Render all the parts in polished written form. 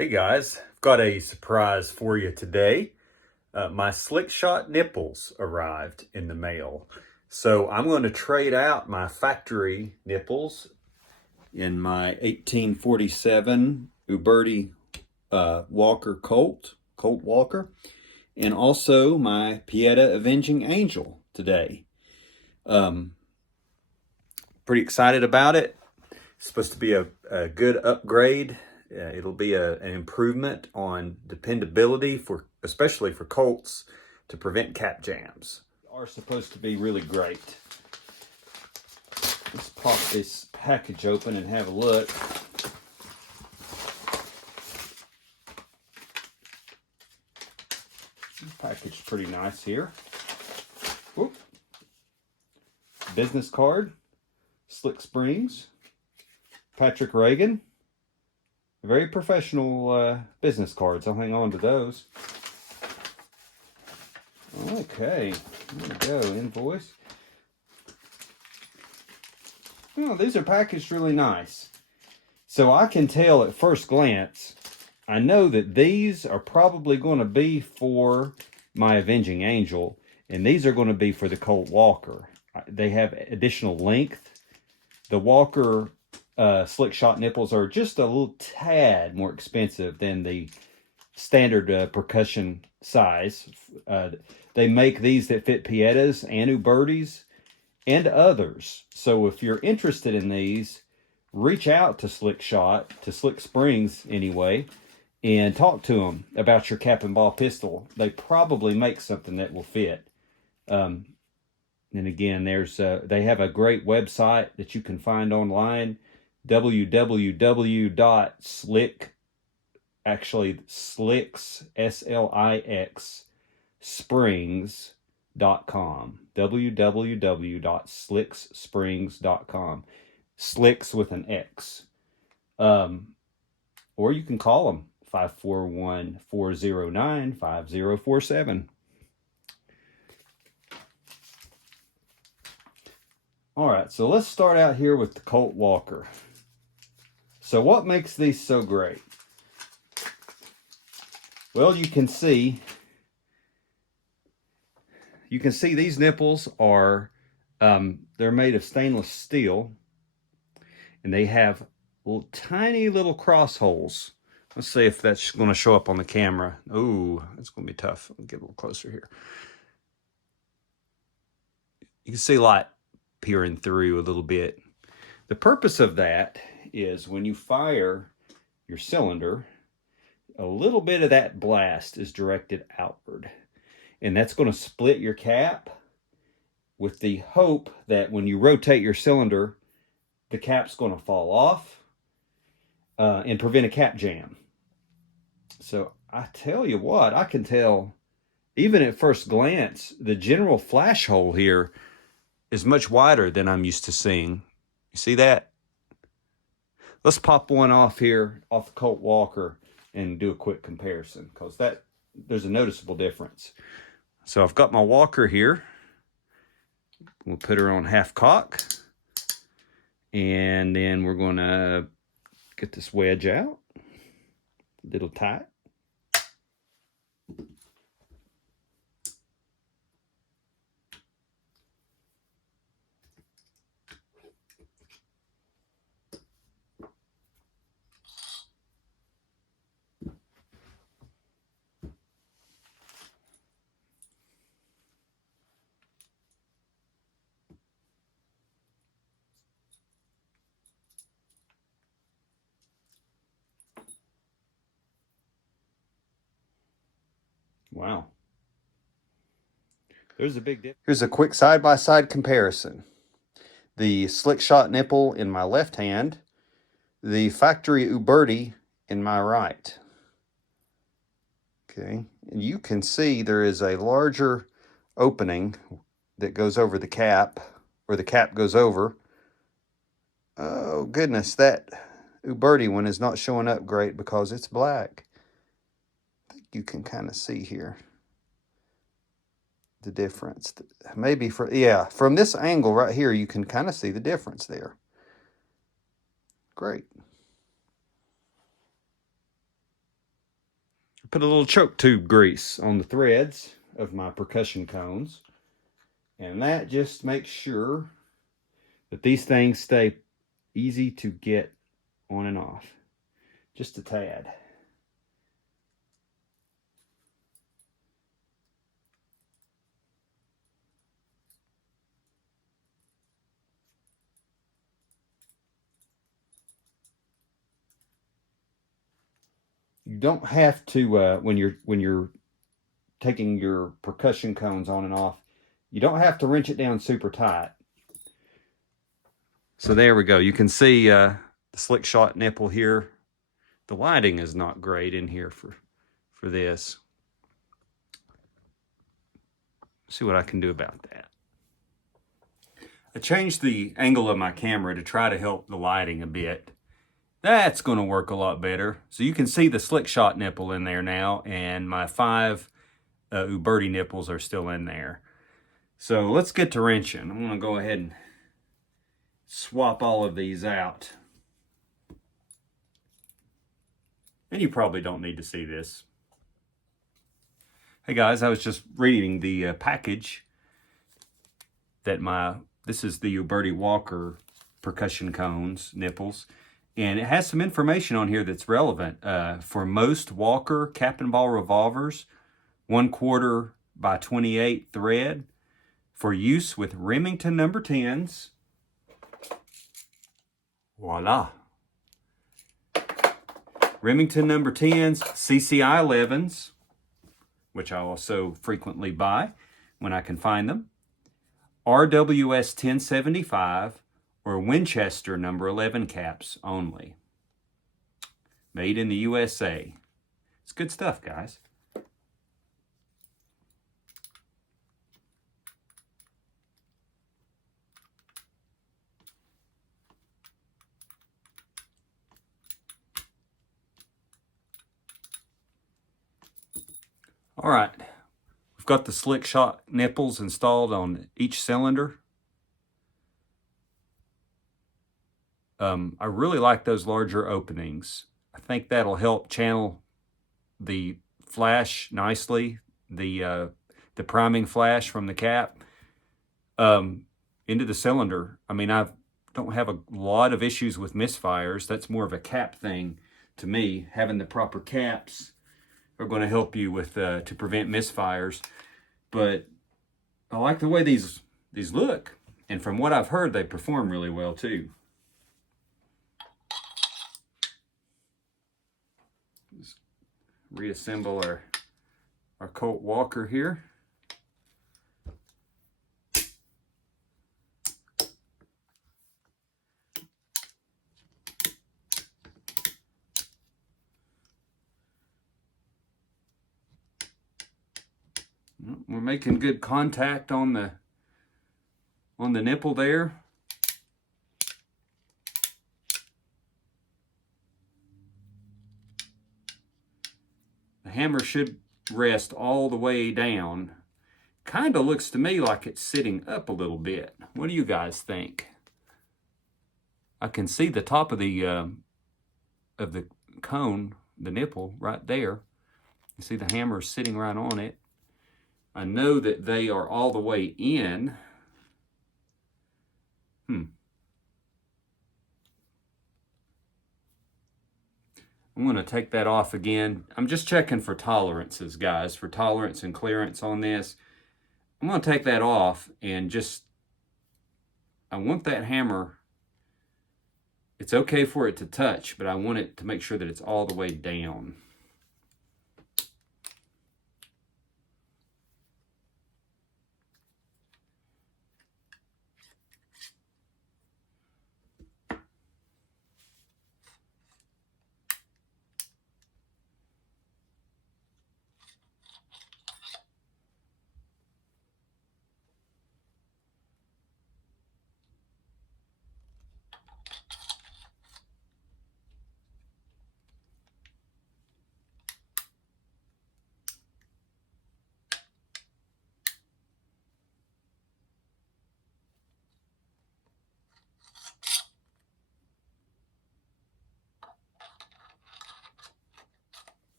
Hey guys, I've got a surprise for you today. My Slick Shot nipples arrived in the mail. So I'm going to trade out my factory nipples in my 1847 Uberti Colt Walker, and also my Pietta Avenging Angel today. Pretty excited about it. It's supposed to be a good upgrade. It'll be an improvement on dependability, especially for colts, to prevent cap jams. Are supposed to be really great. Let's pop this package open and have a look. This package is pretty nice here. Whoop. Business card, Slixprings, Patrick Reagan. Very professional business cards. I'll hang on to those. Okay, there we go. Invoice. Oh, these are packaged really nice. So I can tell at first glance, I know that these are probably going to be for my Avenging Angel, and these are going to be for the Colt Walker. They have additional length. The Walker Slick Shot nipples are just a little tad more expensive than the standard percussion size. They make these that fit Piettas and Ubertis and others. So if you're interested in these, reach out to Slick Shot, to Slixprings anyway, and talk to them about your cap and ball pistol. They probably make something that will fit. And again, they have a great website that you can find online, Slix, S-L-I-X, springs.com, www.slixsprings.com, Slix with an X. Or you can call them, 541-409-5047. All right, so let's start out here with the Colt Walker. So what makes these so great? Well, you can see these nipples are, they're made of stainless steel, and they have tiny little cross holes. Let's see if that's going to show up on the camera. Ooh, that's going to be tough. I'll get a little closer here. You can see light peering through a little bit. The purpose of that is when you fire your cylinder, a little bit of that blast is directed outward, and that's going to split your cap with the hope that when you rotate your cylinder, the cap's going to fall off and prevent a cap jam. So I tell you what, I can tell even at first glance, the general flash hole here is much wider than I'm used to seeing. You see that? Let's pop one off here, off the Colt Walker, and do a quick comparison, because there's a noticeable difference. So I've got my Walker here. We'll put her on half cock, and then we're going to get this wedge out, a little tight. Wow. There's a big difference. Here's a quick side-by-side comparison. The Slick Shot nipple in my left hand, the factory Uberti in my right. Okay, and you can see there is a larger opening that goes over the cap, or the cap goes over. Oh goodness, that Uberti one is not showing up great because it's black. I think you can kind of see here the difference. Maybe from this angle right here, you can kind of see the difference there. Great. put a little choke tube grease on the threads of my percussion cones. And that just makes sure that these things stay easy to get on and off. Just a tad. You don't have to when you're taking your percussion cones on and off, you don't have to wrench it down super tight. So there we go. You can see the slick shot nipple here. The lighting is not great in here for this. See what I can do about that. I changed the angle of my camera to try to help the lighting a bit. That's going to work a lot better. So you can see the slick shot nipple in there now, and my 5 Uberti nipples are still in there. So let's get to wrenching. I'm going to go ahead and swap all of these out. And you probably don't need to see this. Hey guys, I was just reading the package that this is the Uberti Walker percussion cones, nipples. And it has some information on here that's relevant. For most Walker cap and ball revolvers, 1/4 by 28 thread for use with Remington number 10s. Voila. Remington number 10s, CCI 11s, which I also frequently buy when I can find them, RWS 1075, or Winchester number 11 caps only. Made in the USA. It's good stuff, guys. All right, we've got the slick shot nipples installed on each cylinder. I really like those larger openings. I think that'll help channel the flash nicely, the priming flash from the cap into the cylinder. I mean, I don't have a lot of issues with misfires. That's more of a cap thing to me. Having the proper caps are going to help you with to prevent misfires. But I like the way these look, and from what I've heard, they perform really well too. Just reassemble our Colt Walker here. We're making good contact on the nipple there. The hammer should rest all the way down. Kind of looks to me like it's sitting up a little bit. What do you guys think? I can see the top of the cone, the nipple right there. You see the hammer sitting right on it. I know that they are all the way in. I'm going to take that off again. I'm just checking for tolerances, guys, for tolerance and clearance on this. I'm going to take that off and I want that hammer, it's okay for it to touch, but I want it to make sure that it's all the way down.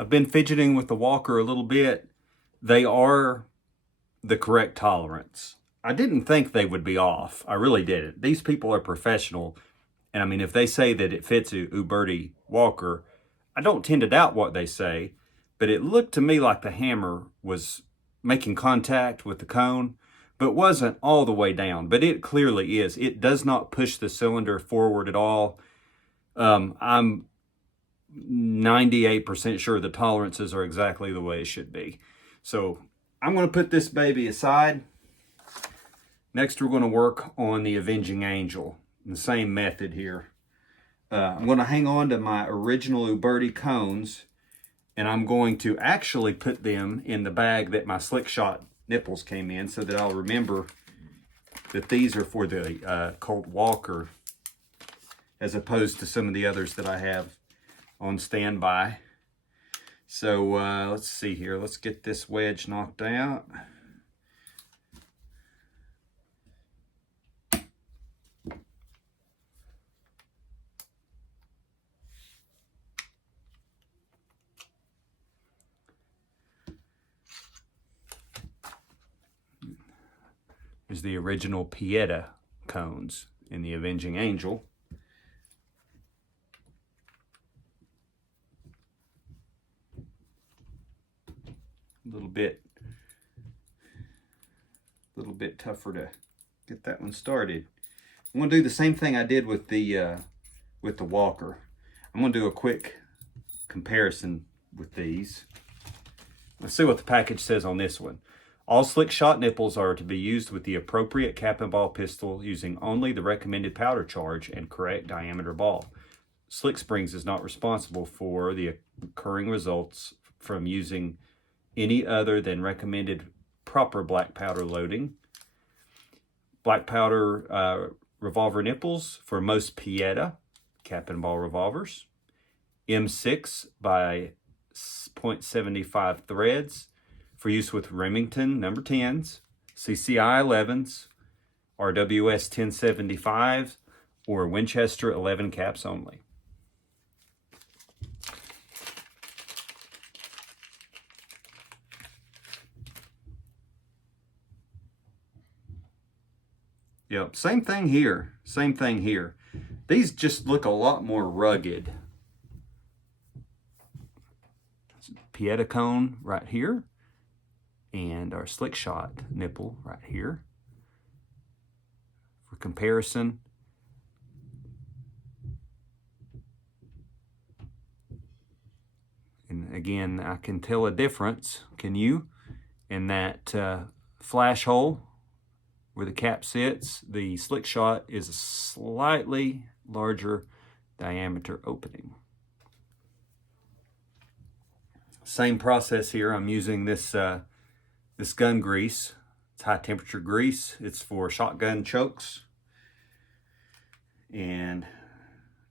I've been fidgeting with the Walker a little bit. They are the correct tolerance. I didn't think they would be off. I really didn't. These people are professional. And I mean, if they say that it fits a Uberti Walker, I don't tend to doubt what they say, but it looked to me like the hammer was making contact with the cone, but wasn't all the way down. But it clearly is. It does not push the cylinder forward at all. I'm 98% sure the tolerances are exactly the way it should be. So I'm going to put this baby aside. Next, we're going to work on the Avenging Angel. The same method here. I'm going to hang on to my original Uberti cones, and I'm going to actually put them in the bag that my Slixprings nipples came in, so that I'll remember that these are for the Colt Walker, as opposed to some of the others that I have on standby. So let's see here. Let's get this wedge knocked out. Is the original Pietta cones in the Avenging Angel. A little bit tougher to get that one started. I'm going to do the same thing I did with the Walker. I'm going to do a quick comparison with these. Let's see what the package says on this one. All slick shot nipples are to be used with the appropriate cap and ball pistol, using only the recommended powder charge and correct diameter ball. Slixprings is not responsible for the occurring results from using any other than recommended proper black powder loading. Black powder revolver nipples for most Pietta cap and ball revolvers. M6 by 0.75 threads for use with Remington number 10s, CCI 11s, RWS 1075s, or Winchester 11 caps only. Yep, same thing here. Same thing here. These just look a lot more rugged. Pietta cone right here, and our slick shot nipple right here. For comparison, and again, I can tell a difference, can you? In that flash hole where the cap sits, the slick shot is a slightly larger diameter opening. Same process here. I'm using this this gun grease. It's high temperature grease. It's for shotgun chokes. And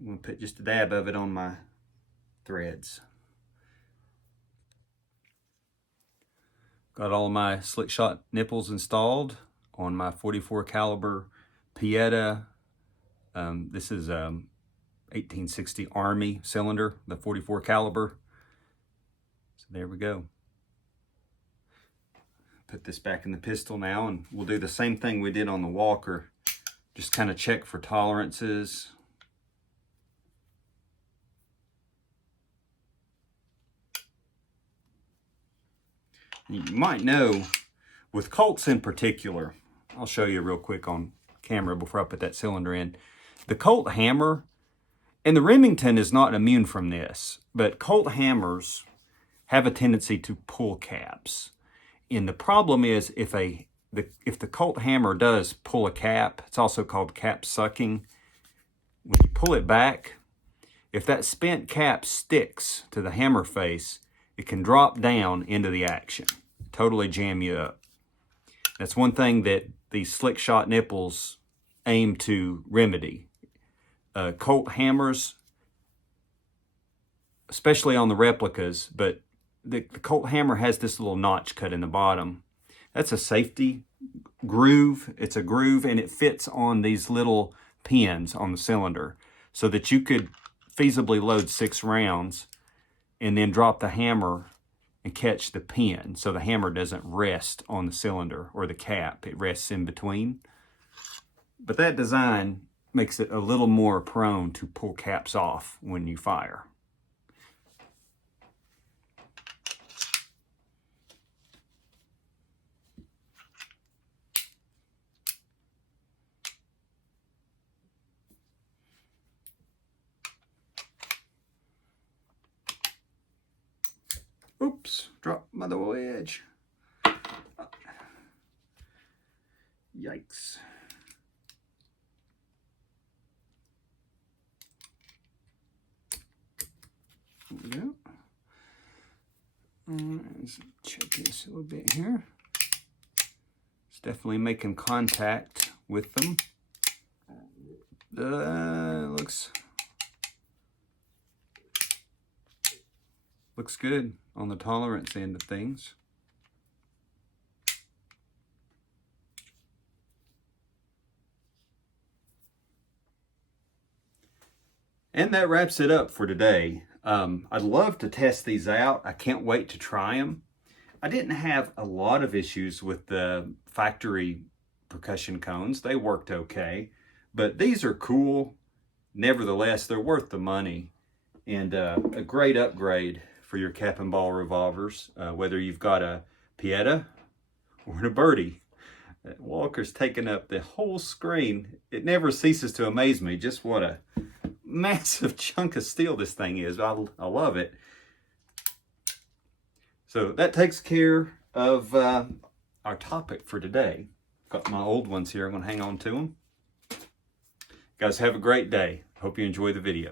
I'm going to put just a dab of it on my threads. Got all of my slick shot nipples installed on my 44 caliber Pietta. This is 1860 Army cylinder, the 44 caliber. So there we go. Put this back in the pistol now, and we'll do the same thing we did on the Walker. Just kind of check for tolerances. You might know, with Colts in particular, I'll show you real quick on camera before I put that cylinder in. The Colt hammer, and the Remington is not immune from this, but Colt hammers have a tendency to pull caps. And the problem is if the Colt hammer does pull a cap, it's also called cap sucking. When you pull it back, if that spent cap sticks to the hammer face, it can drop down into the action, totally jam you up. That's one thing that these slick shot nipples aim to remedy. Colt hammers, especially on the replicas, but the Colt hammer has this little notch cut in the bottom. That's a safety groove. It's a groove, and it fits on these little pins on the cylinder so that you could feasibly load 6 rounds and then drop the hammer and catch the pin, so the hammer doesn't rest on the cylinder or the cap. It rests in between. But that design makes it a little more prone to pull caps off when you fire. Oops, dropped my wedge. Yikes. There we go. Let's check this a little bit here. It's definitely making contact with them. Looks good on the tolerance end of things. And that wraps it up for today. I'd love to test these out. I can't wait to try them. I didn't have a lot of issues with the factory percussion cones. They worked okay, but these are cool. Nevertheless, they're worth the money, and a great upgrade for your cap and ball revolvers, whether you've got a Pietta or an Uberti. Walker's taking up the whole screen. It never ceases to amaze me just what a massive chunk of steel this thing is. I love it. So that takes care of our topic for today. Got my old ones here. I'm going to hang on to them. Guys, have a great day. Hope you enjoy the video.